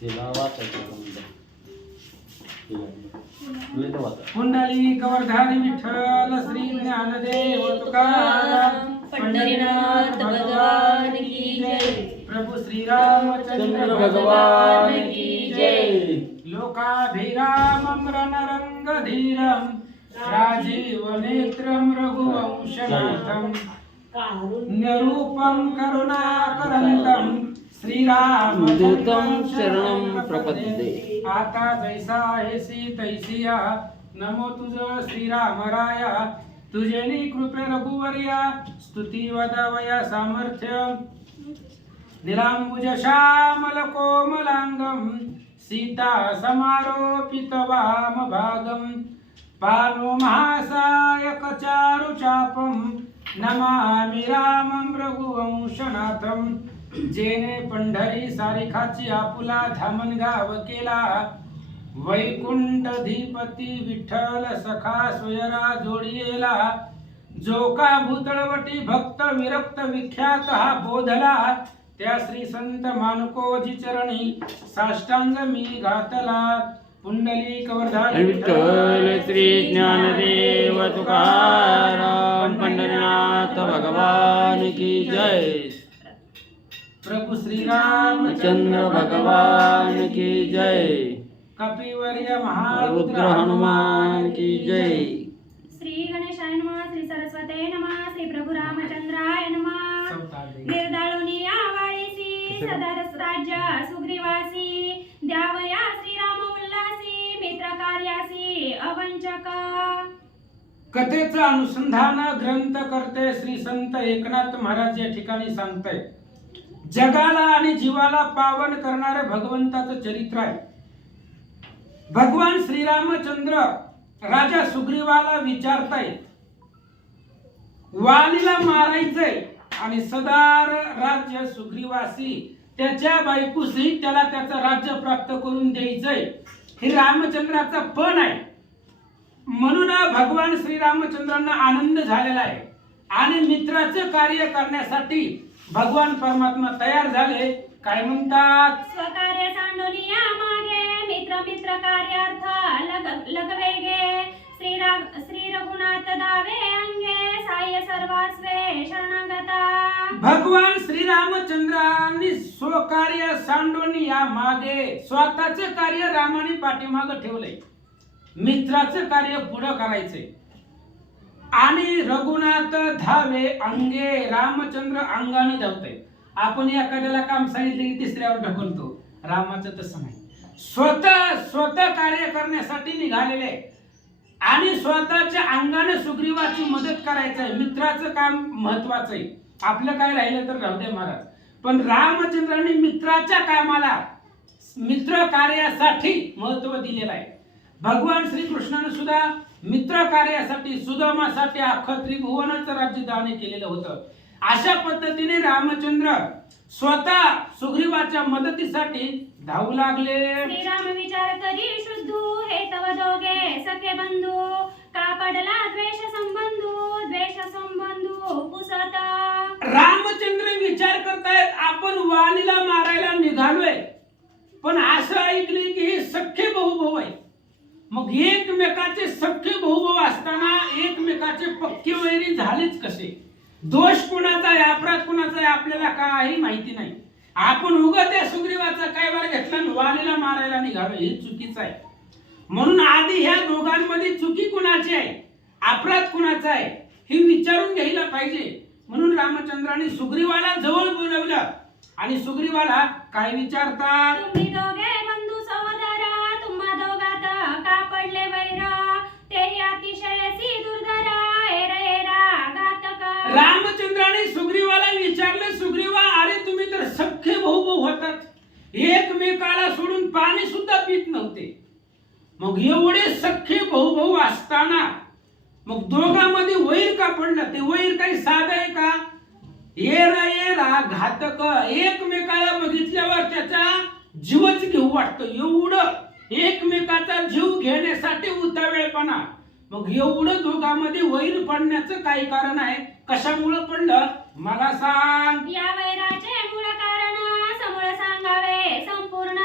तिला वाचायचं कुंडली कवर्धारी विठ्ठल श्री ज्ञानदेव तुकाराम पंढरीनाथ भगवान की जय। प्रभु श्री रामचंद्र भगवान की जय। लोकाभिरामं रणरंगधीरं राजीव नेत्रं रघुवंशनाथं कारुण्यरूपं करुणाकरन्तं श्रीरामदूतं शरणं प्रपद्ये। आता जैसा हेसी तैसिया नमो तुझ श्रीरामराया तुझेनी कृपे रघुवर्या स्तुती वदवया सामर्थ्य निरांबुज श्यामल कोमलांगम सीता समारोपित वामभागम पालो महासायक चारु चापम नमामि रामं रघुवंशनाथम जेने पंढरी सारिखाची आपुला धामन गाव केला वैकुंठ धीपती विठ्ठल सखा सोयरा जोडियेला जो का भूतळवटी भक्त विरक्त विख्यात हा बोधला त्या श्री संत मानुकोजी चरणी साष्टांग मी घातला पुंडलिक वरदारी विठ्ठल श्री ज्ञानदेव तुकाराम पंढरीनाथ भगवान की जय। प्रभु श्री रामचंद्र भगवान की जय। कपिवर्य रुद्र महारुद्र हनुमान की जय। श्री गणेशाय नमः, श्री सरस्वते नमः, श्री प्रभु रामचंद्राय नमः। निर्दाळुनी आवाळीसी सदरस राज्य सुग्रीवासी द्यावया श्रीराम उल्लासी मित्र कार्यासी अवंचक। कथेचं अनुसंधान ग्रंथ करते श्री संत एकनाथ महाराज या ठिकाणी सांगताय जगाला आणि जीवाला पावन करणारे भगवंताचं चरित्र आहे। भगवान श्रीरामचंद्र राजा सुग्रीवाला विचारताय वालीला मारायचंय आणि सदार राज्य सुग्रीवासी त्याच्या बायकोशी त्याला त्याचं राज्य प्राप्त करून द्यायचंय हे रामचंद्राचा पण आहे। म्हणून भगवान श्रीरामचंद्रांना आनंद झालेला आहे आणि मित्राचं कार्य करण्यासाठी भगवान परमात्मा तयार झाले। काय म्हणतात स्वकार्य सांडोनिया मागे मित्र मित्र कार्यार्थ लगवेगे श्री रघुनाथ दावे अंगे साय सर्वास्वे शरणागता। भगवान श्रीरामचंद्रांनी स्वकार्य सांडोनी या मागे स्वतःचं कार्य रामाने पाठीमागे ठेवलंय मित्राचं कार्य पुढे करायचंय आणि रघुनाथ धावे अंगे रामचंद्र अंगाने धावतोय। आपण एखाद्याला काम सांगितलं की तिसऱ्यावर ढकलतो रामाचं तसं नाही स्वतः कार्य करण्यासाठी निघालेले आणि स्वतःच्या अंगाने सुग्रीवाची मदत करायचं आहे। मित्राचं काम महत्वाचं आहे आपलं काय राहिलं तर राहू दे महाराज पण रामचंद्रांनी मित्राच्या कामाला मित्र कार्यासाठी महत्व दिलेलं आहे। भगवान श्रीकृष्णाने सुद्धा मित्र कार्यासाठी सुदामासाठी अख्खं त्रिभुवनाचं राज्य दान केलेलं होतं। अशा पद्धतीने रामचंद्र स्वतः सुग्रीवाच्या मदतीसाठी धावू लागले। श्रीराम विचार करी शुद्धू हे तव दोघे सखे बंधू का पडला द्वेष संबंधू पुसत। रामचंद्र विचार करतायत आपण वालीला मारायला निघालोय पण असं ऐकले की हे सख्खे भाऊ आहे। मग एकमेकाचे सख्खे भाऊ असताना एकमेकाचे पक्के वैरी झालेच कसे दोष कुणाचा आहे अपराध कुणाचा आहे आपल्याला काही माहिती नाही। आपण उगा त्या सुग्रीवाचा कैवार घेतला आणि वालीला मारायला निघालो हे चुकीचं आहे। म्हणून आधी ह्या दोघांमध्ये चुकी कुणाची आहे अपराध कुणाचा आहे हे विचारून घ्यायला पाहिजे। म्हणून रामचंद्राने सुग्रीवाला जवळ बोलवलं आणि सुग्रीवाला काय विचारतात तुम्ही दोघे बंधू सहोदरा तुम्हा दोघात का पडले वैर तेही अतिशयसी दुर्धरा एरा घातक। रामचंद्राने सुग्रीवाला विचारलं सुग्रीवा अरे तुम्ही तर सख्खे भाऊ होतात एकमेकाला सोडून पाणी सुद्धा पित नव्हते मग एवढे सख्खे भाऊ असताना मग दोघांमध्ये वैर का पडलं ते वैर काही साधं आहे का एरा घातक एकमेकाला बघितल्यावर त्याचा जीवच घेऊ वाटतो एवढं एकमेकाचा जीव घेण्यासाठी उतावेळपणा मग एवढं दोघांमध्ये वैर पडण्याचं काही कारण आहे कशामुळे पडलं मला सांग या वैराचे मूळ कारण समूळ सांगावे संपूर्ण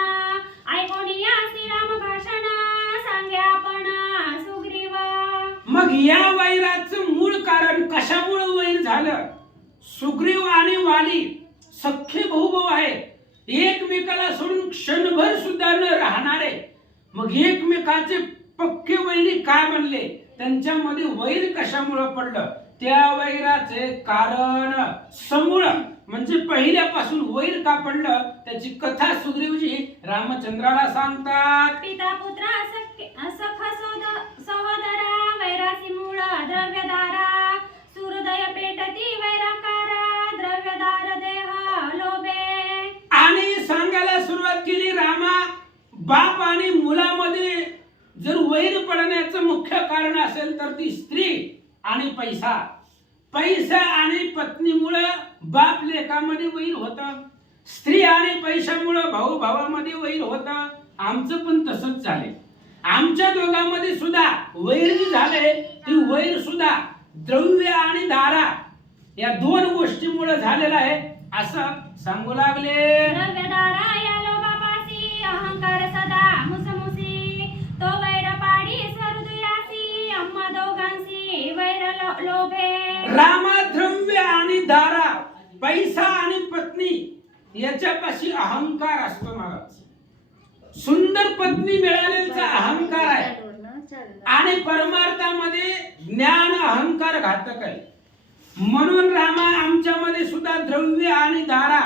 मग या वैराचं मूळ कारण कशामुळे वैर झालं? सुग्रीव आणि वाली सख्खे भाऊ आहेत, एकमेकाला सोडून क्षणभर सुद्धा न राहणारे. मग एकमेकाचे पक्के वैरी काय बनले? त्यांच्यामध्ये वैर कशामुळे पडलं? त्या वैराचे कारण समूळ म्हणजे पहिल्यापासून वैर का पडलं त्याची कथा सुग्रीवजी रामचंद्राला सांगतात. पिता पुत्रा सखा सहोदरा वैरासी मूळ द्रव्यदारा सूर्योदय पेटती वैराकारा द्रव्यदार देह लोभे. आणि सांगायला सुरुवात केली, रामा बाप आणि मुलामध्ये जर वैर पडण्याचं मुख्य कारण असेल तर ती स्त्री आणि पैसा. पैसा आणि पत्नीमुळे बाप लेकामध्ये वैर होतं, स्त्री आणि पैशामुळे भाऊ भावामध्ये वैर होतं. आमचं पण तसंच झाले. आमच्या दोघांमध्ये सुद्धा वैर झाले. ती वैर सुद्धा द्रव्य आणि दारा या दोन गोष्टीमुळे झालेला आहे असं सांगू लागले. द्रव्यदारा या लोभापासी अहंकार सदा मुसमुसी तो वैर पाडी हृदयासी आम्हा दोघांसी वैर लोभे. रामा द्रव्य आणि दारा पैसा आणि पत्नी याच्यापाशी अहंकार असतो. मला सुंदर पत्नी मिळालेचा अहंकार आहे आणि परमार्थामध्ये ज्ञान अहंकार घातक आहे. म्हणून रामा आमच्यामध्ये सुद्धा द्रव्य आणि दारा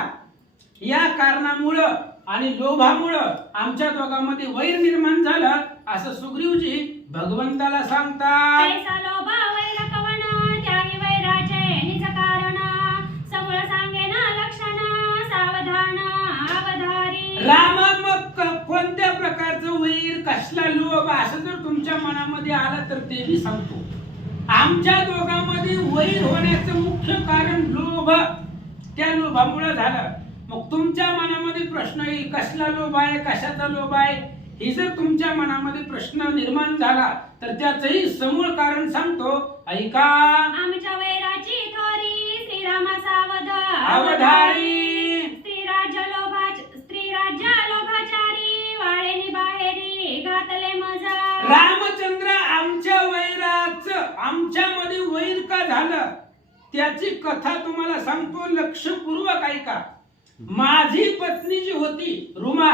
या कारणामुळं आणि लोभामुळं आमच्या दोघांमध्ये वैर निर्माण झालं असं सुग्रीवजी भगवंताला सांगतात. पैसा लोभा वैर कवण त्याही वैराचे निज कारण समूळ सांगेना लक्षण सावधान अवधारी. रामा मग कोणत्या प्रकारचं वैर कसला लोभ असं जर तुमच्या मनामध्ये आलं तर ते मी सांगतो. आमच्या दोघांमध्ये वैर होण्याचं मुख्य कारण लोभ, त्या लोभामुळे झालं. मग तुमच्या मनामध्ये प्रश्न येईल कसला लोभ आहे, कशाचा लोभ आहे. हे जर तुमच्या मनामध्ये प्रश्न निर्माण झाला तर त्याचंही समूळ कारण सांगतो, ऐका. आमच्या वैराची थोरी श्रीरामा सावध अवधारी. स्त्रीराज्य लोभाचारी वाळेनी बाहेरी घातले मजा. रामचंद्र आमच्या वैराचं आमच्यामध्ये वैर का झालं त्याची कथा तुम्हाला सांगतो, लक्षपूर्वक ऐका. माझी पत्नी जी होती रुमा,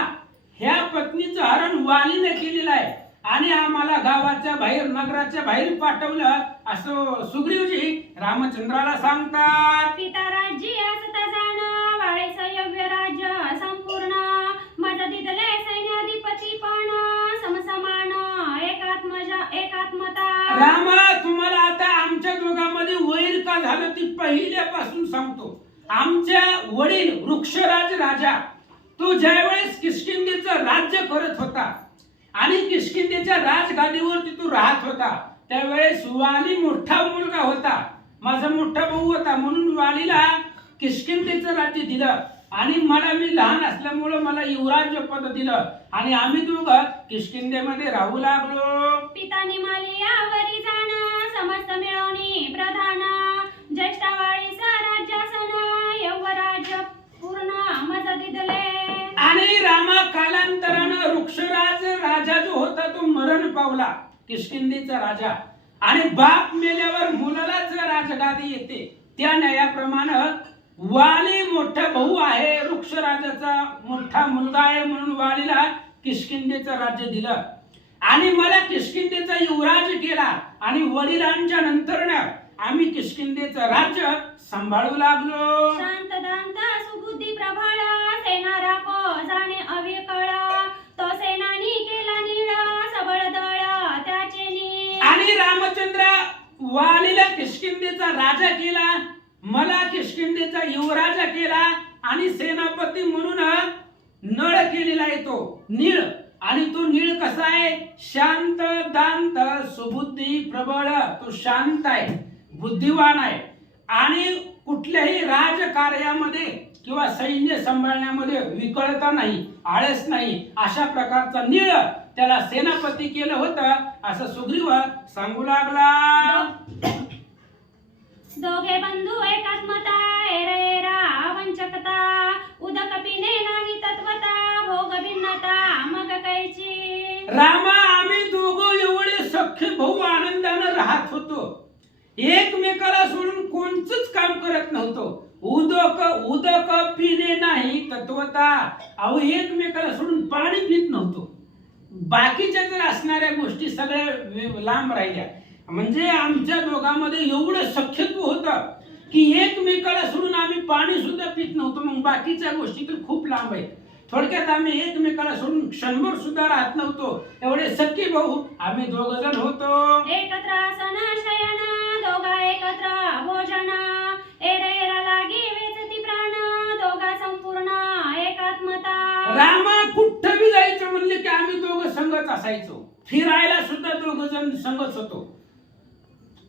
ह्या पत्नीचं हरण वालीने केलेलं आहे आणि आम्हाला गावाच्या बाहेर नगराच्या बाहेर पाठवलं असं सुग्रीवजी रामचंद्राला सांगतात. पिता राज्य असता जाण वाळे संयव्य राज्य संपूर्ण मदतीतले सैन्याधिपती पण समसमान एकात्मता. रामा तुम्हाला आता आमच्या दोघांमध्ये वैर का झालं ती पहिल्यापासून सांगतो. आमच्या वडील वृक्षराज राजा तो ज्यावेळेस किष्किंधेचं राज्य करत होता आणि किष्किंधेच्या राजगादीवरती तो राहत होता त्यावेळेस वाली मोठा मुलगा होता, माझा मोठा भाऊ होता. म्हणून वालीला किष्किंधेचं राज्य दिलं आणि मला मी लहान असल्यामुळे मला युवराज्य पद दिलं आणि आम्ही दोघं किष्किंधेमध्ये राहू लागलो. पितानी मालियावरी जाण समस्त मिळवणी प्रधान ज्येष्ठावाळी राज्यासन यवराज्य पूर्ण मदतीतले. आणि रामा कालांतरानं वृक्षराज राजा जो होता तो मरण पावला, किष्किंधेचा राजा. आणि बाप मेल्यावर मुलालाच राजगादी येते. त्या न्यायाप्रमाणे वाली मोठा भाऊ आहे, वृक्षराजाचा मोठा मुलगा आहे म्हणून वालीला किष्किंधेचं राज्य दिलं आणि मला किष्किंधेचा युवराज केला आणि वडिलांच्या नंतरनं आम्ही किष्किंधेचं राज्य सांभाळू लागलो. शांत दांत सुबुद्धी प्रभाळ सेना राखो जाणे अविकळ तो सेनानी केला नीळ सबळ दळ त्याचे नी. आणि रामचंद्र वालीला किष्किंधेचा राजा केला, मला किष्किंधेचा युवराजा केला आणि सेनापती म्हणून नळ केलेला आहे तो नीळ. आणि तो नीळ कसा आहे? शांत दांत सुबुद्धी प्रबळ. तो शांत आहे, बुद्धिवान आहे आणि कुठल्याही राजकार्यामध्ये किंवा सैन्य सांभाळण्यामध्ये विकळता नाही, आळस नाही, अशा प्रकारचा नीळ त्याला सेनापती केलं होतं असं सुग्रीव सांगू लागला. दोघे बंधू एकात्मता एरा वंचकता उदक पिणे नाही तत्वता भोग भिन्नता मग कैची. रामा आम्ही दोघं एवढे सख्य सख्खे भाऊ आनंदानं राहत होतो. एकमेकाला सोडून कोणचंच काम करत नव्हतं. उदक उदक पिणे नाही तत्वता. अहो एकमेकाला सोडून पाणी पित नव्हतो. बाकीच्या जर असणाऱ्या गोष्टी सगळ्या लांब राहिल्या. म्हणजे आमच्या दोघांमध्ये एवढं सख्यत्व होतं की एकमेकाला सोडून आम्ही पाणी सुद्धा पित नव्हतो. मग बाकीच्या गोष्टी तर खूप लांब आहेत. थोडक्यात आम्ही एकमेकाला सोडून क्षणभर सुद्धा राहत नव्हतो. एवढे सख्खे भाऊ आम्ही दोघ जण होतो. एकत्र आसन शयन दोघा एकत्र भोजन एरेरा लागी वेचती प्राण दोघा संपूर्ण एकात्मता. रामा कुठं बी जायचं म्हणले की आम्ही दोघं संगत असायचो. फिरायला सुद्धा दोघ जण संगत होतो.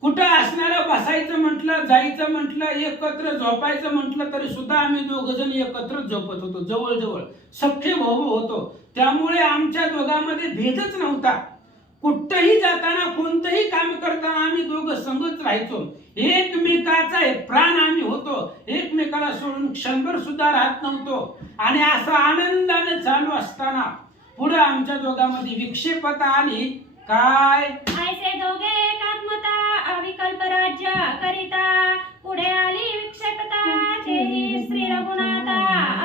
कुठं असणारं बसायचं म्हटलं, जायचं म्हटलं, एकत्र झोपायचं म्हटलं तरी सुद्धा आम्ही दोघ जण एकत्र झोपत होतो. जवळजवळ सख्खे भाऊ होतो. त्यामुळे आमच्या दोघांमध्ये भेदच नव्हता. कुठंही जाताना कोणतंही काम करताना आम्ही दोघं संगत राहायचो. एकमेकाचा प्राण आम्ही होतो. एकमेकाला सोडून क्षणभर सुद्धा राहत नव्हतो. आणि असं आनंदाने चालू असताना पुढे आमच्या दोघांमध्ये विक्षेपता आली. काय? ऐसे दोघे एकात्मता अविकल्प राज्य करिता पुढे आली विक्षेपता तेही श्री रघुनाथा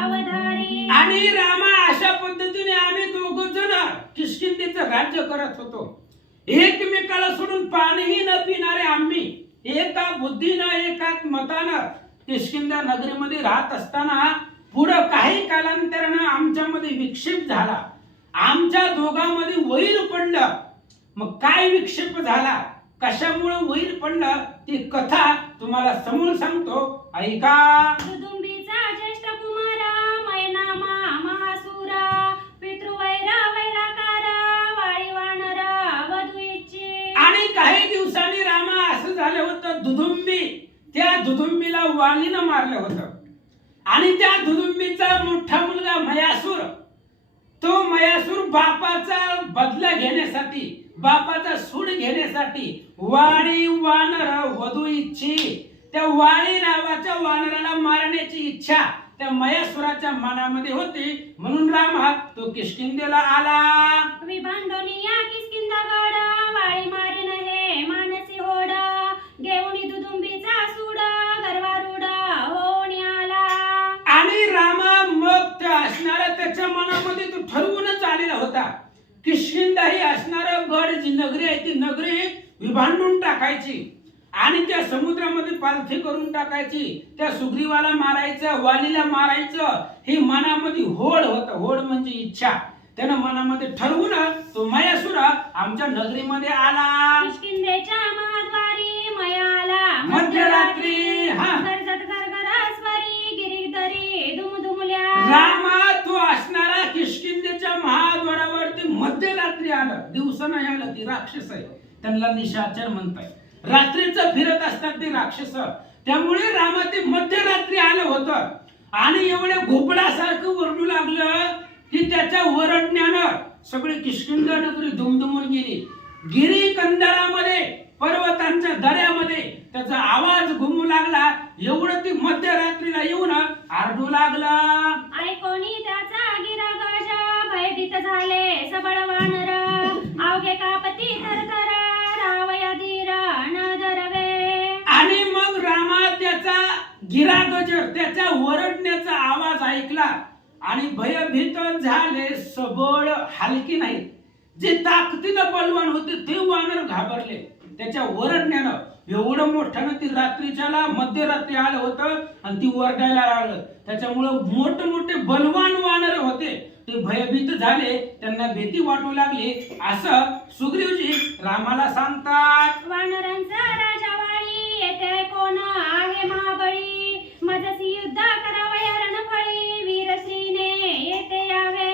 अवधारी. आणि रामा अशा पद्धतीने आम्ही दोघ जण किष्किंधेचं राज्य करत होतो. एकमेकाला सोडून पाणीही न पिणारे आम्ही एका बुद्धीनं एकाच मतानं किष्किंधा नगरीमध्ये राहत असताना पुढं काही कालांतरानं आमच्यामध्ये विक्षेप झाला. आमच्या दोघांमध्ये वैर पडलं. मग काय विक्षेप झाला, कशामुळे वैर पडलं ती कथा तुम्हाला समोर सांगतो, ऐका. दुदुंबीचा ज्येष्ठ कुमारा मैनामा महासुरा पितृवैरा वैराकारा वाळी वानरा वधू इच्छे. आणि काही दिवसांनी रामा असं झालं होतं, दुदुंबी त्या दुदुंबीला वालीनं मारलं होतं. आणि त्या दुदुंबीचा मोठा मुलगा मयासूर, तो मयासूर बापाचा बदला घेण्यासाठी, बापाचा सूड घेण्यासाठी वाळी वानर वधू इच्छी, त्या वाळी नावाच्या वानराला मारण्याची इच्छा त्या मयासुराच्या मनामध्ये होती. म्हणून राम तो किष्किंधेला आला. विभांडोनिया किष्किंधागड वाळी मारीन हे मानसी होड घेऊन दुदुंबीचा सूड गर्वारूढ होऊन आला. आणि रामा मग त्या असणारा त्याच्या मनामध्ये तो ठरवूनच आलेला होता. किष्किंधा ही असणारा गड जी नगरी आहे ती नगरी विभांडून टाकायची आणि त्या समुद्रामध्ये पालथी करून टाकायची. त्या सुग्रीवाला मारायचं, वालीला मारायचं, ही मनामध्ये होड होत. होड म्हणजे इच्छा. त्यानं मनामध्ये ठरवून तो मयासूर आमच्या नगरीमध्ये आला. किष्किंधेच्या महाद्वारी मया आला मध्यरात्री. हा, गरजत गरगरास्वरी गिरीधरी दुमदुमल्या. रामा तो असणारा किष्किंधेच्या महाद्वारावरती मध्यरात्री आलं. दिवसा नाही आलं. ती राक्षस आहे, त्यांना निशाचर म्हणतात. रात्रीचं फिरत असतात ते राक्षस. त्यामुळे रामा ते मध्यरात्री आलं होतं आणि एवढ्या घोपडासारखं वरडू लागलं की त्याच्या वरडण्यानं सगळी किष्किंधा नगरी दुमदुमून गेली. गिरी कंदरामध्ये, पर्वतांच्या दऱ्यामध्ये त्याचा आवाज घुमू लागला. एवढं ती मध्यरात्रीला येऊन आरडू लागला. ऐकोनी त्याचा गिरागाजा भयभीत झाले सबळ वानर अवघे कापती थरथर रावया धीर न धरवे. आणि मग रामा त्याचा गिरागजर, त्याच्या वरडण्याचा आवाज ऐकला आणि भयभीत झाले. सबळ हलकी नाही, जे ताकदीनं बलवान होते ते वानर घाबरले त्याच्या वरडण्यानं. एवढं मोठ्यानं ती रात्रीच्याला मध्यरात्री आलं होतं आणि ती वरडायला लागलं. त्याच्यामुळं मोठमोठे बलवान वानर होते ते भयभीत झाले, त्यांना भीती वाटू लागली. असं सुग्रीवजी रामाला सांगतात. वानरांचा राजा वाळी येथे कोण आहे महाबळी मजसी युद्ध करावया रणफळी वीरश्रीने येथे यावे.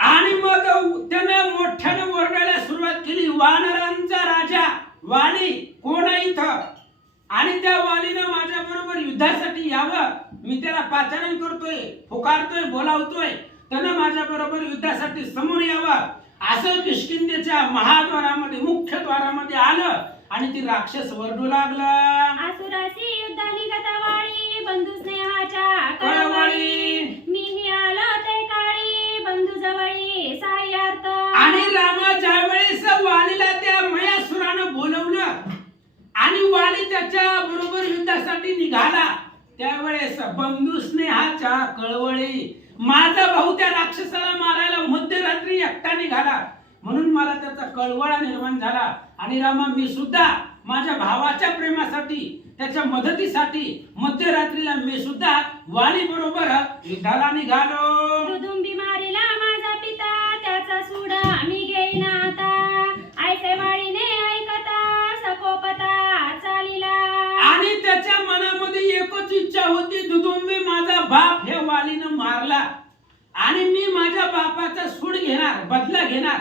आणि मग त्यानं मोठ्यानं वरडायला सुरुवात केली. वानरांचा राजा वाली कोण आहे इथं? आणि त्या वालीनं माझ्या बरोबर युद्धासाठी यावं. मी त्याला पाचारण करतोय, पुकारतोय, बोलावतोय. त्यानं माझ्या बरोबर युद्धासाठी समोर यावं. असं किष्किंधेच्या महाद्वारामध्ये, मुख्य द्वारामध्ये आलं आणि ती राक्षस वरडू लागला. आसुरासी युद्ध निघत वाळी बंधू स्नेहाच्या कळवळी. मीही आलो ते काळी बंधू जवळी साह्यार्थ. आणि रामा ज्या वेळेस वालीला त्या मयासुरानं त्याच्या बरोबर युद्धासाठी निघाला त्यावेळेस बंधू स्नेहाच्या कळवळी माझा भाऊ त्या राक्षसाला मारायला मध्यरात्री एकटा निघाला म्हणून मला त्याचा कळवळा निर्माण झाला आणि रामा मी सुद्धा माझ्या भावाच्या प्रेमासाठी त्याच्या मदतीसाठी मध्यरात्रीला मी सुद्धा वाली बरोबर युद्धाला निघालो. दुदुंबी मारिला माझा पिता त्याचा सुडा मी घेईना आता ऐसे वाळीने ऐकता सकोपता चालिला. आणि त्याच्या मनामध्ये एकच इच्छा होती दुदुंबी माझा बाप हे वालीनं मारला आणि मी माझ्या बापाचा सूड घेणार बदला घेणार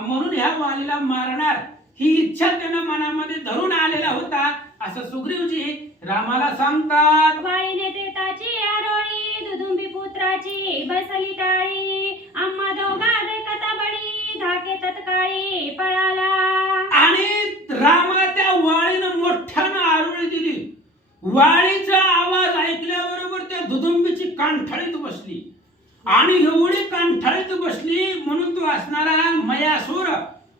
म्हणून ह्या वालीला मारणार ही इच्छा त्यानं मनामध्ये धरून आलेला होता असं सुग्रीवजी रामाला सांगतात. वाळीने देताची आरोळी दुदुंबी पुत्राची बसली टाळी आम्हा दोघा देखता बडी धाके तत्काळी पळाला. आणि रामा त्या वाळीनं मोठ्यानं आरोळी दिली. वाळीचा आवाज ऐकल्याबरोबर त्या दुदुंबीची कानठळीत बसली आणि एवढी कानठळीत बसली म्हणून तो असणारा मयासूर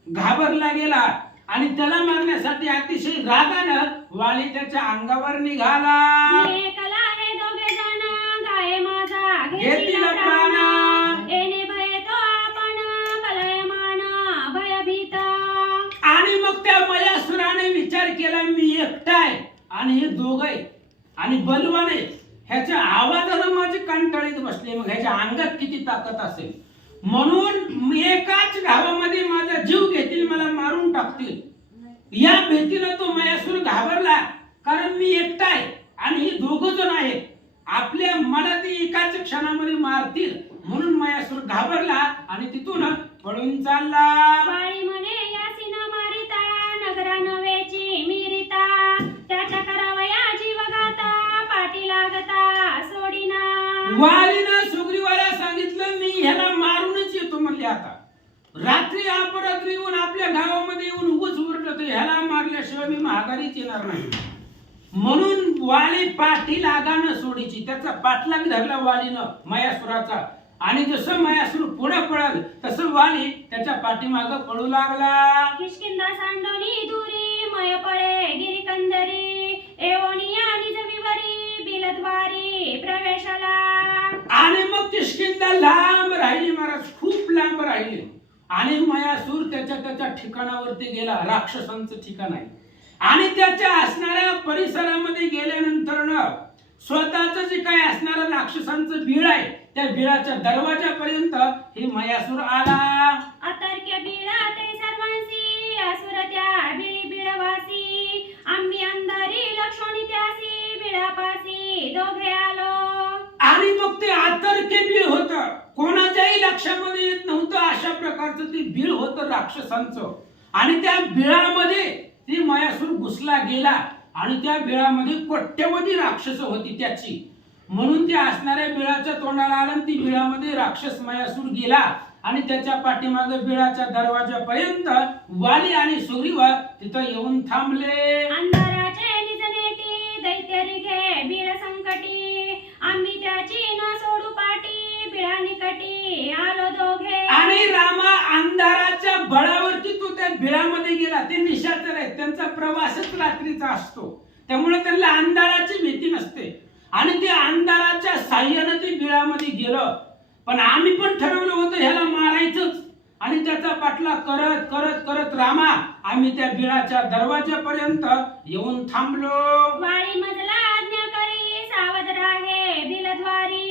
घाबरला गेला आणि त्याला मारण्यासाठी अतिशय रागानं वाली त्याच्या अंगावर निघाला. एकला हे दोघे जण गाये माझा घेतील प्राण एने भय तो आपण बलयमान भयभीत. आणि मग त्या मयासुराने विचार केला मी एकटाय आणि हे दोघे आणि बलवान आहे ह्याच्या आवाजानं माझी कंटाळीत बसले मग ह्याच्या अंगात किती ताकद असेल म्हणून एकाच गावामध्ये माझा जीव घेतील मला मारून टाकतील या भीतीनं तो मयासूर घाबरला कारण मी एकटा आहे आणि ही दोघ जण आहेत आपल्या मला ते एकाच क्षणामध्ये मारतील म्हणून मयासूर घाबरला आणि तिथून पळून चालला. वाळी म्हणे यासी न मारिता नगरा नवेची मिरिता त्याच्या करावया जीवघाता पाठी लागता सोडिना. वालीनं सुग्रीवाला सांगितलं मी ह्याला मारूनच येतो म्हणले आता रात्री अपरात्री येऊन आपल्या गावामध्ये येऊन उगाच ओरडतो ह्याला मारल्याशिवाय मी माघारीच येणार नाही म्हणून वाली पाठी लागानं सोडीची त्याचा पाठलाग धरला वालीनं मयासुराचा आणि जसं मयासूर पुढे पळाल तसं वाली त्याच्या पाठीमागं पळू लागला. किष्किंधा सांडोनी दुरी मय पळे गिरिकंदरी एवोनिया निजविवरी बिलद्वारी प्रवेशाला. आणि मग किष्किंधा लांब राहिली महाराज खूप लांब राहिली आणि मयासूर त्याच्या ठिकाणावरती गेला राक्षसांचं ठिकाण आहे आणि त्याच्या असणाऱ्या परिसरामध्ये गेल्यानंतर स्वतःच जे काय असणारं राक्षसांचं बीळ आहे त्या बिळाच्या दरवाजापर्यंत हे मयासूर आला. अतर्क्य बिळा ते सर्वांसी असुर त्या बिळी बिळवासी आम्ही अंधारी लक्षणी त्यासी बिळापासी दोघे आलो. आणि मग ते आतर्क्य बीळ होतं कोणाच्याही लक्षामध्ये येत नव्हतं अशा प्रकारचं ते बीळ होतं राक्षसांचं आणि त्या बिळामध्ये ती मयासूर घुसला गेला आणि त्या बिळामध्ये कोट्यवधी राक्षस होती त्याची म्हणून ते असणाऱ्या बिळाच्या तोंडाला आलं ती बिळामध्ये राक्षस मयासूर गेला आणि त्याच्या पाठीमागे बिळाच्या दरवाजापर्यंत वाली आणि सुग्रीव तिथं येऊन थांबले. अंधाराचे निजनेटी दैत्य रिघे बिळ संकटी आम्ही त्याची न सोडू पाटी बिळा निकटी आलो दोघे. आणि रामा अंधाराच्या बळावरती तो त्या बिळामध्ये गेला ते निशाचर आहेत त्यांचा प्रवासच रात्रीचा असतो त्यामुळे त्यांना अंधाराची भीती नसते आणि ते अंधाराच्या साह्याने ते बिळामध्ये गेलं पण आम्ही पण ठरवलं होतं ह्याला मारायचंच आणि त्याचा पाठला करत करत करत रामा आम्ही त्या बिळाच्या दरवाजापर्यंत येऊन थांबलो. वाळी मजला आज्ञा करी सावध राहे बिलद्वारी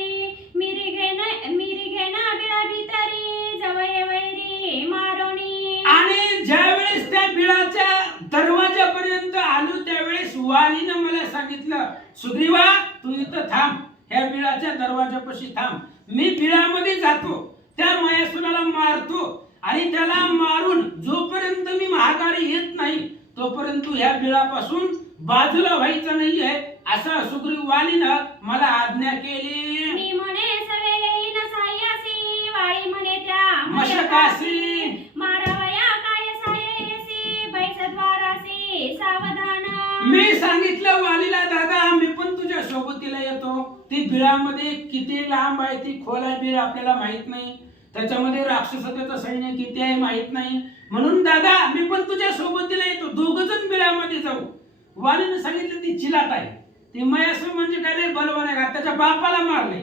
मिरी घेना बिळा भीतरी जवळ वैरी मारोणी. आणि ज्यावेळेस त्या बिळाच्या दरवाजापर्यंत आलो त्यावेळेस वालीनं मला सांगितलं सुग्रीवा तू इथं थांब ह्या बिळाच्या दरवाजापाशी थांब मी बिळामध्ये जातो त्या मयासुराला मारतो आणि त्याला मारून जोपर्यंत मी महागारी येत नाही तोपर्यंत ह्या बिळापासून बाजूला व्हायचं नाहीये असं सुग्रीव वालीनं मला आज्ञा केली. मी म्हणे सवेले न सायासी वाळी म्हणे त्या मशकासी मारावया काय सायसी बैसद्वारासी सावधान. मी सांगितलं वालीला दादा मी पण तुझ्या सोबतीला येतो ती बिळामध्ये किती लांब आहे ती खोल आहे बिळ आपल्याला माहित नाही त्याच्यामध्ये राक्षसाचं सैन्य किती आहे माहित नाही म्हणून दादा मी पण तुझ्या सोबतीला येतो दोघ जण बिळामध्ये जाऊ वालीने सांगितलं ती चिलाट आहे, ती मयासूर म्हणजे काय लय बलवान आहे का, त्याच्या बापाला मारले,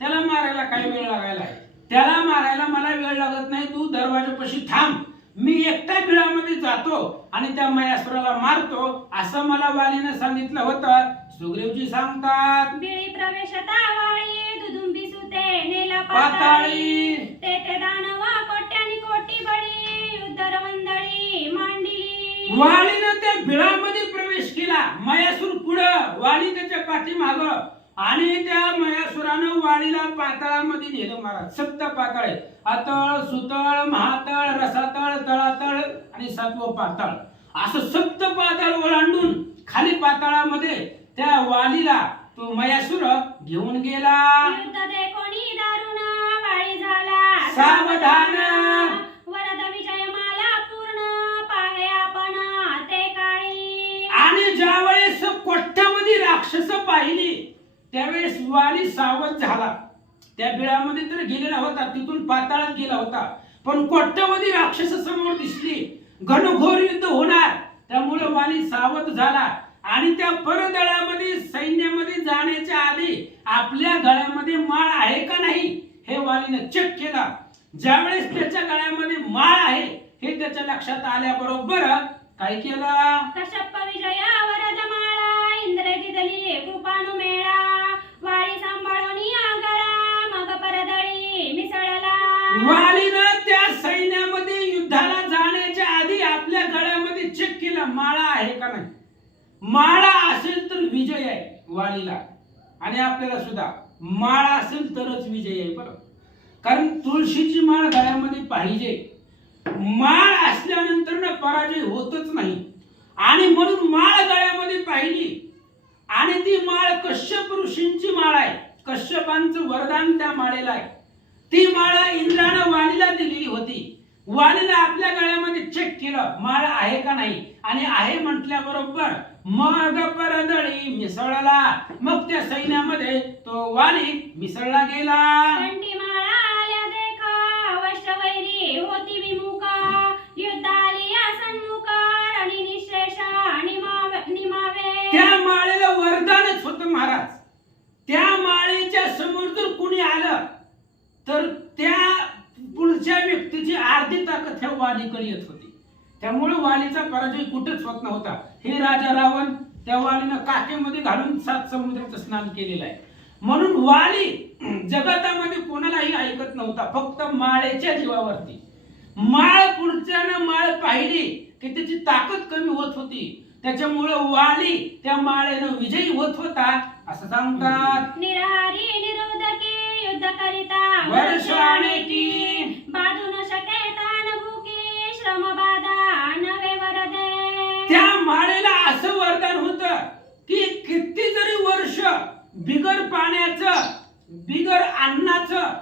त्याला मारायला काय वेळ लागायला आहे, त्याला मारायला मला वेळ लागत नाही, तू दरवाजापाशी थांब, मी एकटा बिळामध्ये जातो आणि त्या मयासुराला मारतो, असं मला वालीने सांगितलं होतं. सुग्रीवजी सांगतात, बिळी प्रवेशता वाळी दुदुंबी सुते नेला पाताळी. पाताळी, तेथे दानव कोट्यानी कोटी बळी युद्ध रवंदळी मांडली. वालीनं त्या बिळामध्ये प्रवेश केला, मयासूर पुढं, वाली त्याच्या पाठीमाग, आणि त्या मयासुरानं वालीला पाताळामध्ये नेलं महाराज. 7 पाताळे, अतळ, सुतळ, महातळ, रसातळ, तळातळ आणि 7वं पाताळ, असं 7 पाताळ ओलांडून खाली पाताळामध्ये त्या वालीला तो मयासुर घेऊन गेला. युद्ध देखोनी दारुण वाळी झाला सावधान. वरद विजय माला पूर्ण पाहे आपण ते काळी. आणि ज्यावेळेस कोट्यावधी राक्षस पाहिली त्यावेळेस वाली सावध झाला. त्या बिळामध्ये तर गेलेला होता, तिथून पाताळात गेला होता, पण कोट्यावधी राक्षस समोर दिसली, घनघोर युद्ध होणार, त्यामुळे वाली सावध झाला आणि त्या परदळामध्ये सैन्यामध्ये जाण्याच्या आधी आपल्या गळ्यामध्ये माळ आहे का नाही हे वालीने चेक केला. ज्यावेळेस त्याच्या गळ्यामध्ये माळ आहे हे त्याच्या लक्षात आल्याबरोबर काय केलं, कश्यप विजया वरद माळा इंद्र दिदली कृपानु मेळा. वाळी सांभाळून गळा मग परदळी मिसळला. वालीनं त्या सैन्यामध्ये युद्धाला जाण्याच्या आधी आपल्या गळ्यामध्ये चेक केलं माळा आहे का नाही. माळा असेल तर विजय आहे वालीला, आणि आपल्याला सुद्धा माळा असेल तरच विजय आहे बरं. कारण तुळशीची माळ गळ्यामध्ये पाहिजे, माळ असल्यानंतर ना पराजय होतच नाही, आणि म्हणून माळ गळ्यामध्ये पाहिली. आणि ती माळ कश्यप ऋषींची माळ आहे, कश्यपांचं वरदान त्या माळेला आहे. ती माळ इंद्रानं वालीला दिलेली होती. वालीला आपल्या गळ्यामध्ये चेक केलं माळ आहे का नाही, आणि आहे म्हटल्याबरोबर मग परदळी मिसळला. मग त्या सैन्यामध्ये तो वाली मिसळला गेला. कंठी माळा आल्या देखा अवश्य वैरी होती विमुखा. युद्ध आली या सन्मुख आणि निशेष निमावे. त्या माळेला वरदानच होतं महाराज. त्या माळेच्या समोर जर कुणी आलं तर त्या पुढच्या व्यक्तीची अर्धी ताकद ह्या वालीकडे येत होती. त्यामुळे वालीचा पराजय कुठेच होत नव्हता. हे राजा रावण त्या वालीनं काठीमध्ये घालून 7 समुद्राचं स्नान केलेलं आहे. म्हणून वाली जगतामध्ये कोणालाही ऐकत नव्हता, फक्त माळेच्या जीवावरती. माळ पुढच्यानं माळ पाहिली की त्याची ताकद कमी होत होती, त्याच्यामुळे वाली त्या माळेनं विजयी होत होता असं सांगतात. निरहारी निरोधकी युद्ध करिता वर्षाने की बाधू न शके तान भूकी श्रम बाधा नवे वरदे. त्या माळेला असं वरदान होतं की किती जरी वर्ष बिगर पाण्याचं बिगर अन्नाचं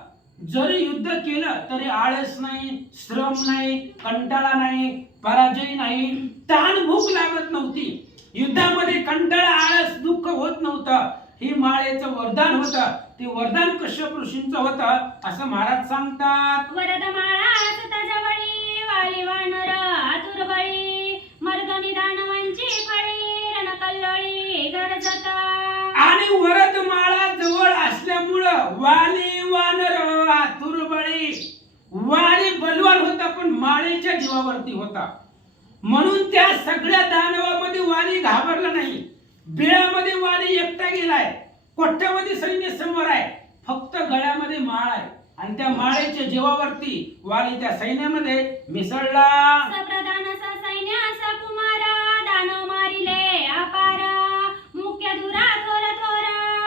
जरी युद्ध केलं तरी आळस नाही, श्रम नाही, कंटाळा नाही, पराजय नाही, ताण भूक लागत नव्हती. युद्धामध्ये कंटाळा, आळस, दुःख होत नव्हतं. हे माळेचं वरदान होतं. ते वरदान कश्यप ऋषींचं होतं असं महाराज सांगतात. वरद माळा सुत जवळी वाली वानर आतुर बळी. मर्दनी दानवांची फळी रण कल्लोळी गरजत. आणि वरद माळा जवळ असल्यामुळं वाली वानर आतुर बळी. वाली बलवान होता पण माळेच्या जीवावरती होता, म्हणून त्या सगळ्या दानवामध्ये वाली घाबरला नाही. बिळामध्ये वाली एकटा गेलाय, कोट्यावधी सैन्य समोर आहे, फक्त गळ्यामध्ये माळ आहे, आणि त्या माळेच्या जीवावरती वाली त्या सैन्यामध्ये मिसळला. सप्रधान सैन्य सकुमार दानव मारिले अपार. मुख्य धुरा थोर थोर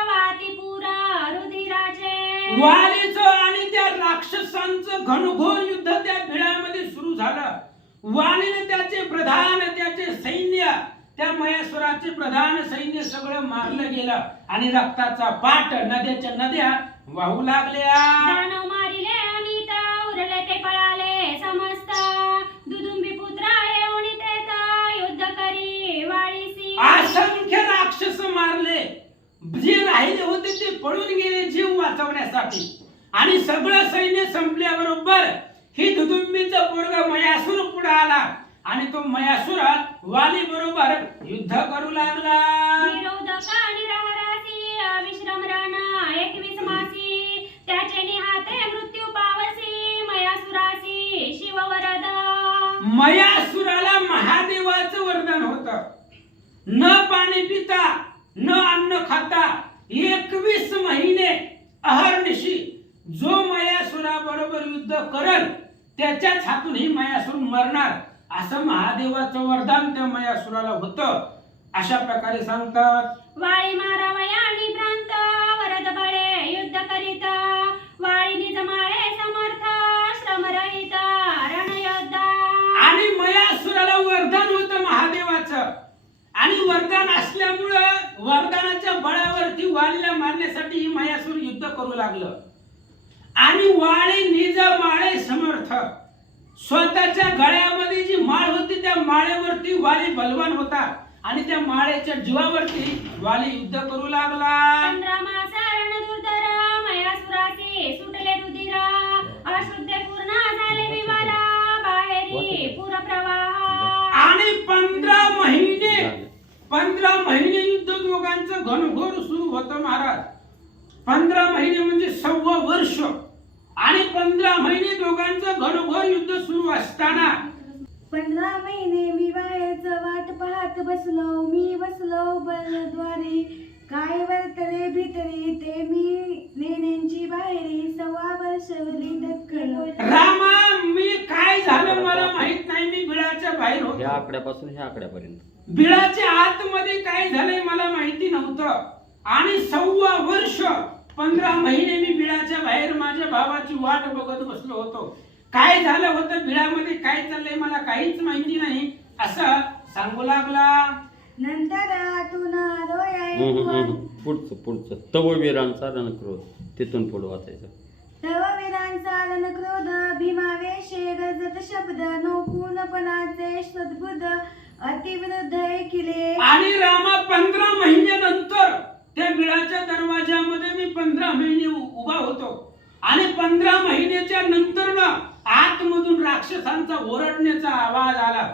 वाती पुरा रुधिराचे. वालीचं आणि त्या राक्षसांचं घनघोर युद्ध त्या बिळामध्ये सुरू झालं. वालीने त्याचे प्रधान, त्याचे सैन्य, त्या महेश्वराचे प्रधान सैन्य सगळं मारलं गेलं आणि रक्ताचा पाट नद्याच्या नद्या वाहू लागल्या. दानव मारिले अमित उरले ते पळाले समस्त. दुदुंबी पुत्र येऊन तेथ युद्ध करी वाळीसी. असंख्य राक्षस मारले, जे राहिले होते ते पळून गेले जीव वाचवण्यासाठी. आणि सगळं सैन्य संपल्याबरोबर ही दुदुंबीचा पोरगा मयासूर पुढे आला आणि तो मयासुर वाली बरोबर युद्ध करू लागला. निरोधका निरहरासी अविश्रम रण 21 मासी त्याचे निहाते मृत्यू पावसी मयासुरासी शिववरद. मयासुराला महादेवाचं वरदान होतं. न पाणी पिता न अन्न खाता 21 महिने अहर्निशी जो मयासुरा बरोबर युद्ध करल त्याच्याच हातून ही मयासुर मरणार असं महादेवाचं वरदान त्या मयासुराला होतं. अशा प्रकारे सांगतात. वाळी मारावया निभ्रांत वरद बळे युद्ध करीत वाळी निज माळे समर्थ श्रमरहित रणयोद्धा. आणि मयासुराला वरदान होतं महादेवाचं आणि वरदान असल्यामुळं वरदानाच्या बळावरती वालीला मारण्यासाठी ही मयासुर युद्ध करू लागलं. आणि वाळी निज माळे समर्थ स्वतःच्या गळ्यामध्ये जी माळ होती त्या माळेवरती वाली बलवान होता आणि त्या माळेच्या जीवावरती वाली युद्ध करू लागला. 15 मास रणदुर्धर मयासुरासी सुटले रुधिर अशुद्ध पूर्ण झाले विवार बाहेरी पूर प्रवाह. आणि 15 महिने युद्ध दोघांचं घनघोर सुरू होतं महाराज. 15 महिने म्हणजे 1.25 वर्ष आणि 15 महिने दोघांचं घनघोर युद्ध सुरू असताना 15 महिने मी बाहेरचं वाट पाहत बसलो. मी बसलो बलद्वारी काय वर्तले भीतरी ते मी नेण्यांची बाहेरी 1.25 वर्ष डक्कल. रामा मी काय झालं मला माहित नाही. मी बिळाच्या बाहेर ह्या होतो. आकड्यापासून ह्या आकड्यापर्यंत बिळाच्या आतमध्ये काय झालंय मला माहिती नव्हतं. आणि 1.25 वर्ष 15 महिने मी बिळाच्या बाहेर माझ्या भावाची वाट बघत बसलो होतो. काय झालं होतं बिळामध्ये काय चाललंय मला काहीच माहिती नाही असं सांगू लागला. नंतर आतून आलो या पुढचं तव वीरांचा रणक्रोध तिथून पुढे वाचायचं. तव वीरांचा रणक्रोध भीमावेशे गरजत शब्द नौपूर्णपणाचे सद्बुद्ध अतिविरुद्ध ऐकिले. आणि रामा 15 महिन्यानंतर त्या बिळाच्या दरवाजामध्ये मी 15 महिने उभा होतो आणि 15 महिन्याच्या नंतर ना आतमधून राक्षसांचा ओरडण्याचा आवाज आला.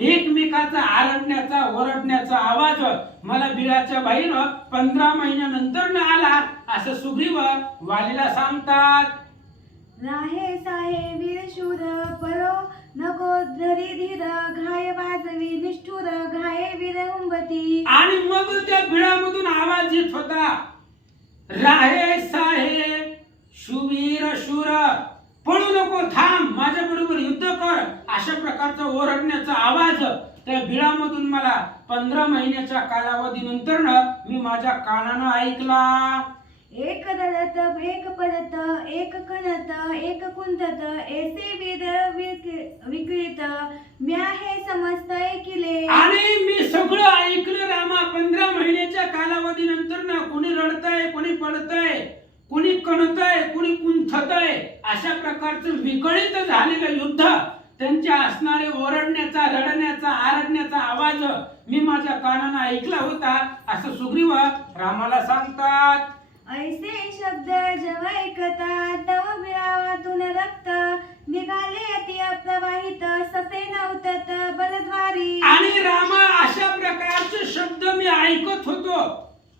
एकमेकाचा आरडण्याचा ओरडण्याचा आवाज मला बिळाच्या बाहेर 15 महिन्यानंतर न आला असं सुग्रीव वालीला सांगतात. राहे साहे वीर शूर परो नको धरी धीर घाय वाजवी निष्ठुर घाये वीर उंबती. आणि मग त्या बिळामधून आवाज येत होता. राहे साहे शुवीर शूर पळू नको थांब माझ्या बरोबर युद्ध कर अशा प्रकारचा ओरडण्याचा आवाज त्या बिळामधून मला 15 महिन्याच्या कालावधीनंतर मी माझ्या कानानं ऐकला. एक रडत एक पडत एक कणत एक कुंतत ऐसे वीर विकृत म्या हे समस्त ऐकिले. आणि मी सगळं ऐकलं रामा. 15 महिन्याच्या कालावधीनंतर ना कोणी रडतंय कोणी पडतंय कोणी कणतंय कोणी कुंथतंय अशा प्रकारचं विकळित झालेलं युद्ध त्यांच्या असणारे ओरडण्याचा रडण्याचा आरडण्याचा आवाज मी माझ्या कानानं ऐकला होता असं सुग्रीव रामाला सांगतात. ऐसे शब्द जव ऐकता तव बिळावातून रक्त निघाले अति प्रवाहित सते नव्हतत बलद्वारी. आणि रामा अशा प्रकारचे शब्द मी ऐकत होतो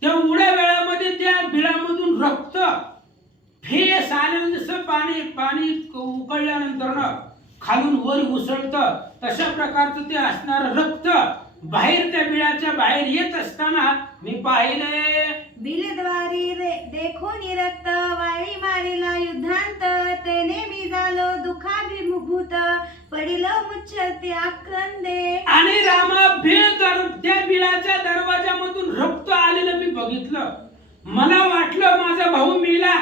त्या उड्या वेळामध्ये त्या बिळामधून रक्त फेस आलं जसं पाणी उकळल्यानंतर खालून वर उसळतं तशा प्रकारचं ते असणारं रक्त बाहेर त्या बिळाच्या बाहेर येत असताना मी पाहिले. बिलद्वारी देखून रक्त वाळी मारिला युद्धांत तेने मी झालो दुःखाभिभूत पडिलो मुच्छते आक्रंदे. आणि रामा त्या बिळाच्या दरवाजामधून रक्त आलेलं मी बघितलं. मला वाटलं माझा भाऊ मेला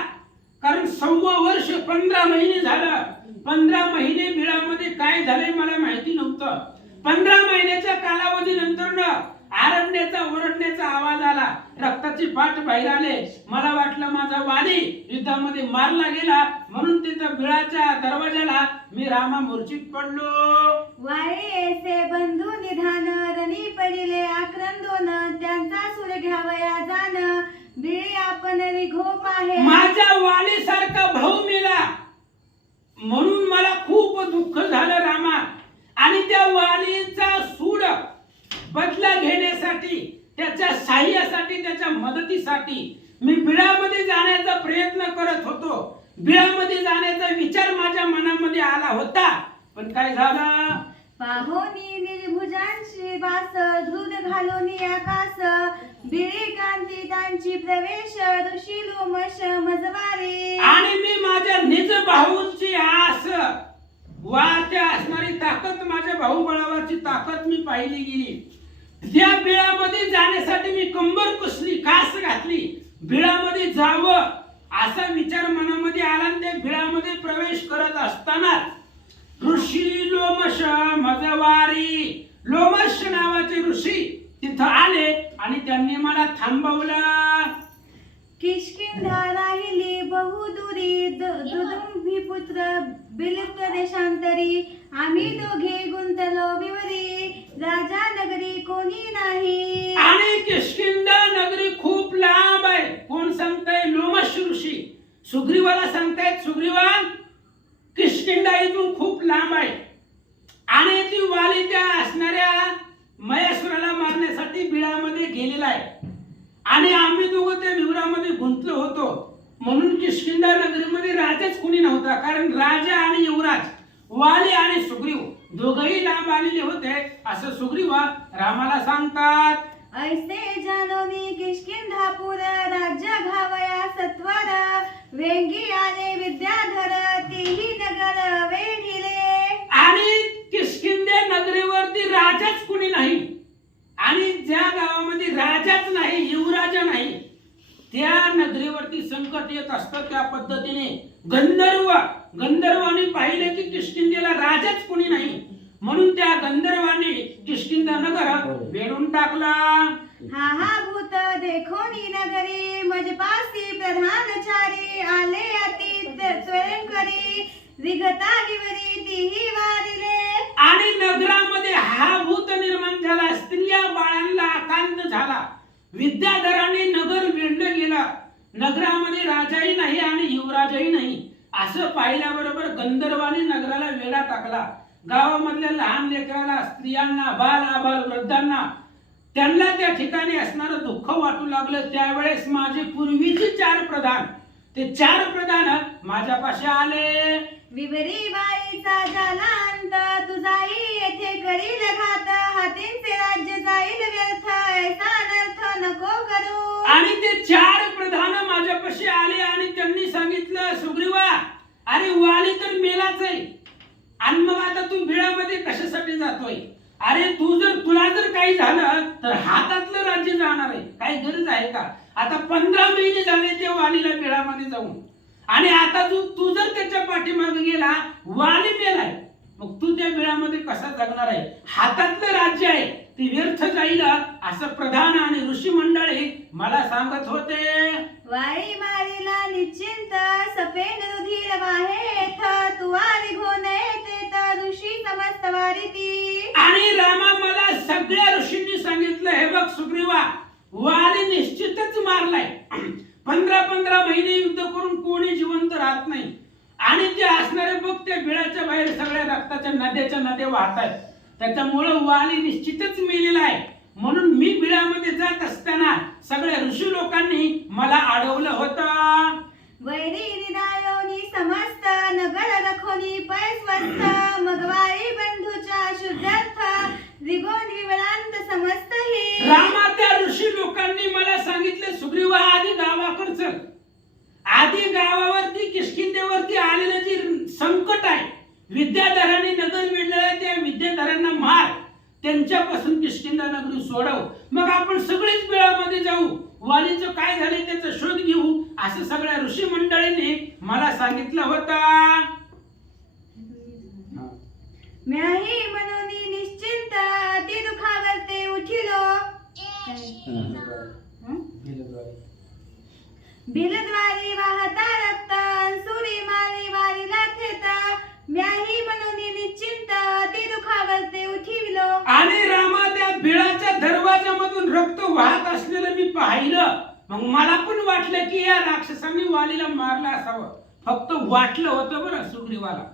कारण 1.25 वर्ष 15 महिने झालं. 15 महिने बिळामध्ये काय झालंय मला माहिती नव्हतं. 15 महिन्याच्या कालावधीनंतर आरडण्याचा ओरडण्याचा आवाज आला. रक्ताची पाठ बाहेर आले. मला वाटलं माझा वाली युद्धामध्ये मारला गेला म्हणून तिथं बिळाच्या दरवाजाला मी रामा मूर्छित पडलो. वाळे ऐसे बंधू निधान रणी पडिले आक्रंदोन त्यांचा सूर घ्यावया जान बिळे आपण रिघोप आहे. माझ्या वाली सारखा भाऊ मेला म्हणून मला खूप दुःख झालं रामा. आणि त्या वाली आला होता, पण काय झालं? पाहोनी निर्भुजांची वास दूध घालून आकाश बिळी कांती त्यांची प्रवेश ऋषी लोमश मजवारी. आणि मी माझ्या निज भाऊंची आस वाहते असणारी ताकद, माझ्या भाऊ बळावरची ताकद मी पाहिली गेली. त्या बिळामध्ये जाण्यासाठी मी कंबर कसली, कास घातली, बिळामध्ये जावं असा विचार मनामध्ये आला. आणि त्या बिळामध्ये प्रवेश करत असताना ऋषी लोमश मजवारी, लोमश नावाचे ऋषी तिथं आले आणि त्यांनी मला थांबवलं. किष्किंधा राहिली बहुदुरी दुदुंभी पुत्र बिलुप्त देशांतरी. आम्ही दोघे गुंतलो विवरी राजा नगरी कोणी नाही. आणि किष्किंधा नगरी खूप लांब आहे. कोण सांगताय? लोमश ऋषी सुग्रीवाला सांगतायत, सुग्रीवा किष्किंधा इथून खूप लांब आहे. आणि ती वाली त्या असणाऱ्या महेश्वराला मारण्यासाठी बिळामध्ये गेलेला आहे. आणि आम्ही दोघं त्या विवरामध्ये गुंतलो होतो. म्हणून किष्किंधा नगरीमध्ये राजाच कोणी नव्हता, कारण राजा आणि युवराज वाली आणि सुग्रीव दोघही लांब आलेले होते असं सुग्रीवा रामाला सांगतात. ऐसे जानोनी किष्किंधापूर राज्य घावया सत्वर वेंगी आले विद्याधर तीही नगर वेढिले. आणि किष्किंधे नगरीवरती राजाच कुणी नाही, आणि ज्या गावामध्ये राजाच नाही, युवराज नाही, त्या नगरीवरती संकट येत असतं. त्या पद्धतीने गंधर्वाने पाहिले की किष्किंधेला राजाच कोणी नाही, म्हणून त्या गंधर्वाने किष्किंधा नगर वेढून टाकला. हा हा भूत देखोनी नगरी मजपासी प्रधानचारी आले अतीत त्वरण करी रिगता गिवरी तीही वारिले. आणि नगरामध्ये हा भूत निर्माण झाला, स्त्रिया बाळांना आकांत झाला, विद्याधराने नगर वेढलं गेलं. नगरामध्ये राजाही नाही आणि युवराजही नाही असं पाहिल्याबरोबर गंधर्वाने नगराला वेढा टाकला. गावामधल्या लहान लेकराला, स्त्रियांना, बाल आबाल वृद्धांना, त्यांना त्या ठिकाणी असणारं दुःख वाटू लागलं. त्यावेळेस माझे पूर्वीचे 4 प्रधान, ते 4 प्रधान माझ्यापाशी आले. विवरी बाईचा झाला अंत तुझाही येथे करील घात हातींचे राज्य जाईल व्यर्थ ऐसा अनर्थ नको करू. आणि ते 4 प्रधान माझ्यापाशी आले आणि त्यांनी सांगितलं, सुग्रीवा अरे वाली तर मेलाच आहे, आणि मग आता तू बिळामध्ये कशासाठी जातोय? अरे तुला जर काही झालं तर हातातलं राज्य जाणार आहे, काही गरज आहे का? आता 15 महिने झाले ते वालीला बिळामध्ये जाऊन, आणि आता तू जर त्याच्या पाठीमागे गेला, वाली मेलाय, मग तू त्या बिळामध्ये कसा जगणार आहे? हातातलं राज्य आहे ते व्यर्थ जाईल असं प्रधान आणि ऋषी मंडळी मला सांगत होते. वारी मारीला निश्चिंत सफेद रुधिर वाहेथ तुवारी घोने ते तर ऋषी समस्त वारीती. आणि रामा मला सगळ्या ऋषींनी सांगितलं, हे बघ सुग्रीवा, वाली निश्चितच मारलाय. 15 महिने युद्ध करून कोणी जिवंत राहत नाही, आणि ते असणारे बघ त्या बिळाच्या बाहेर सगळ्या रक्ताच्या नद्या वाहत आहेत, त्याच्यामुळं वाली निश्चितच मेलेला आहे. म्हणून मी बिळामध्ये जात असताना सगळ्या ऋषी लोकांनी मला अडवलं होतं. वैरी निदायोनी समस्त नगर रखोनी पैस्वस्त मगवारी बंधूच्या शुद्धार्थ रिगोन विवरांत समस्त ही. रामा त्या ऋषी लोकांनी मला सांगितले, सुग्रीवा आधी गावाकडे चल, आधी गावावरती किष्किंधेवरती आलेलं जे संकट आहे, विद्याधरांनी नगर वेढलेलं, त्या विद्याधरांना मार, त्यांच्यापासून किष्किंधा नगरी सोडव, मग आपण सगळेच बिळामध्ये जाऊ, वालीचं काय झालंय त्याचा शोध घेऊ, असं सगळ्या ऋषी मंडळींनी मला सांगितलं होतं. म्याही मनोनी निश्चिंत ती दुखावरते उठिलो बिलद्वारी वाहता रक्त अंसुरी मारी वारीला थेता. म्याही मनोनी निश्चिंत ती दुखावरते उठिलो. आणि रामा त्या बिळाच्या दरवाजामधून रक्त वाहत असलेलं मी पाहिलं. मग मला पण वाटलं की या राक्षसांनी वालीला मारलं असावं. फक्त वाटलं होतं बरं सुग्रीवाला,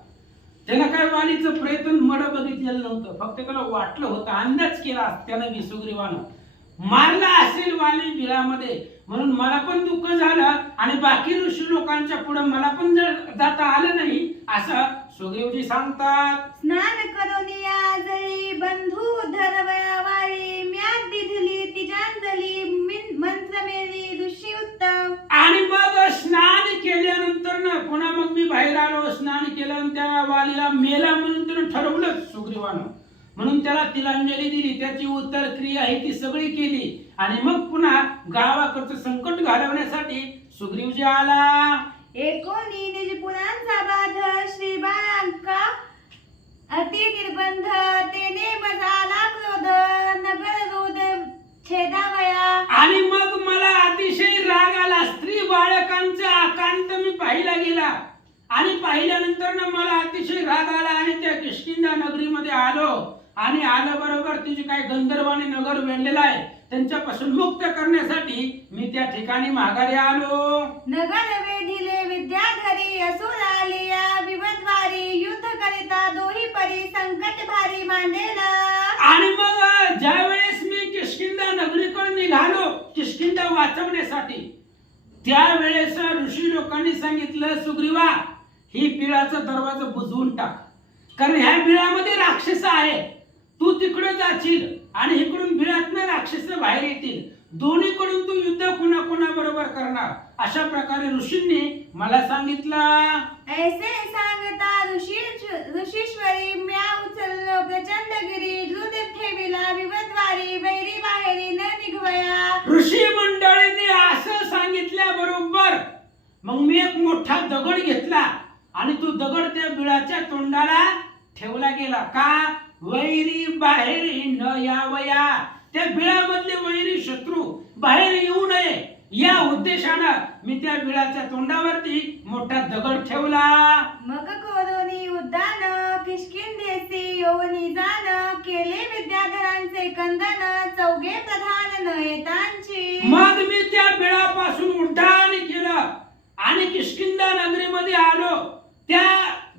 त्यानं काय वालीचं प्रयत्न मड बघितलेलं नव्हतं, फक्त त्याला वाटलं होतं, अंदाज केला त्यानं की सुग्रीवानं मारला असेल वाली बिळामध्ये. म्हणून मला पण दुःख झालं आणि बाकी ऋषी लोकांच्या पुढे मला पण जाता आलं नाही असं सुग्रीवजी सांगतात, स्नान करून या जळी बंधू धरवया वाळी म्या दिधली तिजांजली मंत्र मेली ऋषी उत्तम. आणि मग स्नान केल्यानंतर ना पुन्हा मग मी बाहेर आलो, स्नान केलं आणि त्या वालीला मेला म्हणून त्यानं ठरवलं सुग्रीवानं, म्हणून त्याला तिलांजली दिली, त्याची उत्तर क्रिया आहे ती सगळी केली. आणि मग पुन्हा गावाकडचं संकट घालवण्यासाठी सुग्रीवजी आला. एकोणी निजपुरांचा बाध श्री बाळांका अति निर्बंध तेने मजाला क्रोध नगर रोध छेदावया. आणि मग मला अतिशय राग आला, स्त्री बाळकांचा आकांत मी पाहिला गेला आणि पाहिल्यानंतर ना मला अतिशय राग आला आणि त्या किष्किंधा नगरीमध्ये आलो. आणि आलं बरोबर तिचे काय गंधर्वाने नगर वेढलेलं आहे त्यांच्यापासून मुक्त करण्यासाठी मी त्या ठिकाणी माघारी आलो. नगर वेढिले विद्याधरी असुर आलिया विवद्वारी युद्ध करिता दोही परी संकट भारी मांडेला. आणि मग ज्या वेळेस मी किष्किंधा नगरीकडे निघालो किष्किंधा वाचवण्यासाठी, त्यावेळेस ऋषी लोकांनी सांगितलं, सुग्रीवा ही बिळाचा दरवाजा बुजवून टाक, कारण ह्या बिळामध्ये राक्षस आहे, तू तिकडे जाशील आणि इकडून बिळातनं राक्षस बाहेर येतील, दोन्हीकडून तू युद्ध कुणा बरोबर करणार, अशा प्रकारे ऋषींनी मला सांगितलं. ऐसे सांगता ऋषीश्वरी म्या उचललो प्रचंडगिरी द्रुत ठेविला विवद्वारी वैरी बाहेरी न निघवया. ऋषी मंडळींनी असं सांगितल्या बरोबर मग मी एक मोठा दगड घेतला आणि तो दगड त्या बिळाच्या तोंडाला ठेवला गेला. का? वैरी बाहेरी न यावया, त्या बिळामधले वैरी शत्रू बाहेर येऊ नये या उद्देशानं मी त्या बिळाच्या तोंडावरती मोठा दगड ठेवला. मग कोरोनी उद्दान किष्किंधेसी योनी जान केले विद्याधरांचे कंदन चौघे प्रधान नयतांची. मग मी त्या बिळापासून उड्डाण केलं आणि किष्किंधा नगरीमध्ये आलो. त्या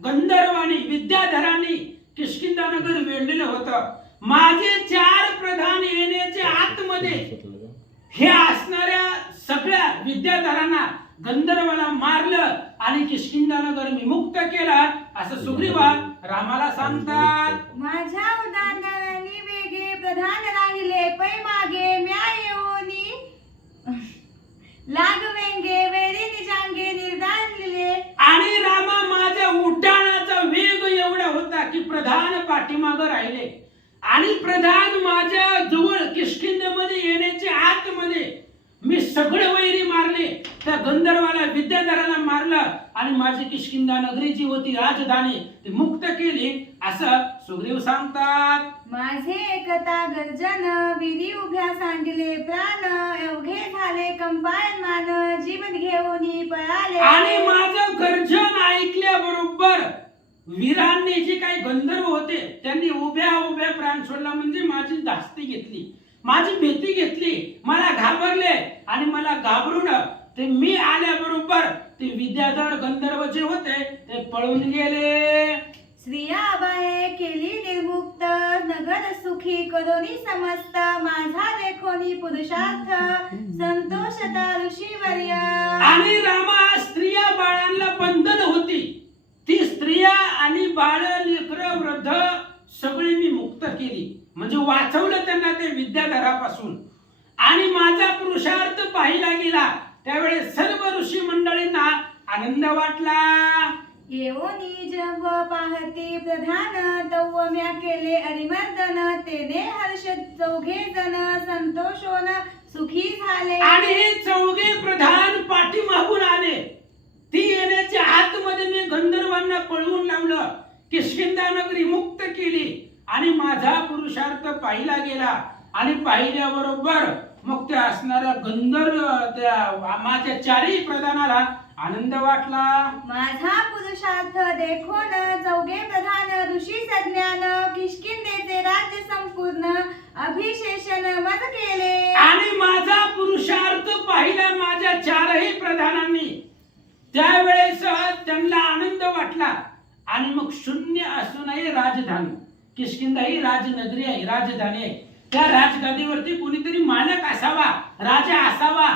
गंधर्वानी विद्याधरांनी किष्किंधा नगर वेढलेलं होतं. माझे 4 प्रधान येण्याचे आतमध्ये हे असणाऱ्या सगळ्या विद्याधरांना गंधर्वाला मारलं आणि किष्किंधा नगर मी मुक्त केला असं सुग्रीवा रामाला सांगतात. माझ्या उदाहरणाने वेगे प्रधान राहिले पै मागे म्या येऊनी लागवेंगे वेरी निजांगे निर्दानले. आणि रामा माझ्या उड्डाणाचा वेग एवढा होता की प्रधान पाठीमागं राहिले आणि प्रधान माझ्या जवळ किष्किंधेमध्ये येण्याच्या आतमध्ये मी सगळे वैरी मारले, त्या गंधर्वाला विद्याधराला मारलं आणि माझी किष्किंधा नगरी जी होती राजधानी ती मुक्त केली असं सुग्रीव सांगतात. माझे एकता गर्जन विरी उभ्या सांडिले प्राण एवढे झाले कंपायमान जीवन घेऊन पळाले. आणि माझं गर्जन ऐकल्याबरोबर वीरांनी जे काही गंधर्व होते त्यांनी उभ्या प्राण सोडला, म्हणजे माझी धास्ती घेतली, माझी भीती घेतली, मला घाबरले आणि मला घाबरून ते मी आल्याबरोबर ते विद्याधर गंधर्व जे होते ते पळून गेले. स्त्रिया बाहे केली निर्मुक्त नगर सुखी करोनी समस्त माझा देखोनी पुरुषार्थ संतोषता ऋषीवर्य. आणि रामा स्त्रिया बाळांना बंधन होती, ती स्त्रिया आणि बाळ लेकरं वृद्ध सगळी मी मुक्त केली, म्हणजे वाचवलं त्यांना ते विद्याधरापासून. आणि माझा पुरुषार्थ पाहिला गेला त्यावेळेस सर्व ऋषी मंडळींना आनंद वाटला. येऊनी जेव्हा पाहती प्रधान तव्व म्या केले अरिमर्दन तेने हर्ष चौघे जण संतोषोन सुखी झाले. आणि हे चौघे प्रधान पाठीमागून आले, ती येण्याच्या आतमध्ये मी गंधर्वांना पळवून लावलं, किष्किंधा नगरी मुक्त केली आणि माझा पुरुषार्थ पाहिला गेला. आणि पाहिल्याबरोबर मग ते असणाऱ्या गंधर्व त्या माझ्या 4ही प्रधानाला आनंद वाटला. माझा पुरुषार्थ देखोन चौघे प्रधान ऋषी सज्ञान किष्किंधेचे राज्य संपूर्ण अभिषेचन मत केले. आणि माझा पुरुषार्थ पाहिला माझ्या 4ही प्रधानांनी, त्यावेळेस त्यांना आनंद वाटला. आणि मग शून्य असूनही राजधानी किष्किंधा ही राजनगरी आहे, राजधानी आहे, त्या राजगादीवरती कोणीतरी मालक असावा, राजा असावा,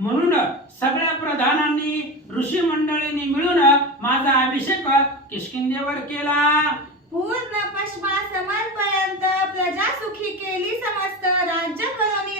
म्हणून सगळ्या प्रधानांनी ऋषी मंडळींनी मिळून माझा अभिषेक किष्किंधेवर केला. पूर्ण पश्मा समर्पयंत प्रजा सुखी केली समस्त राज्य करोनी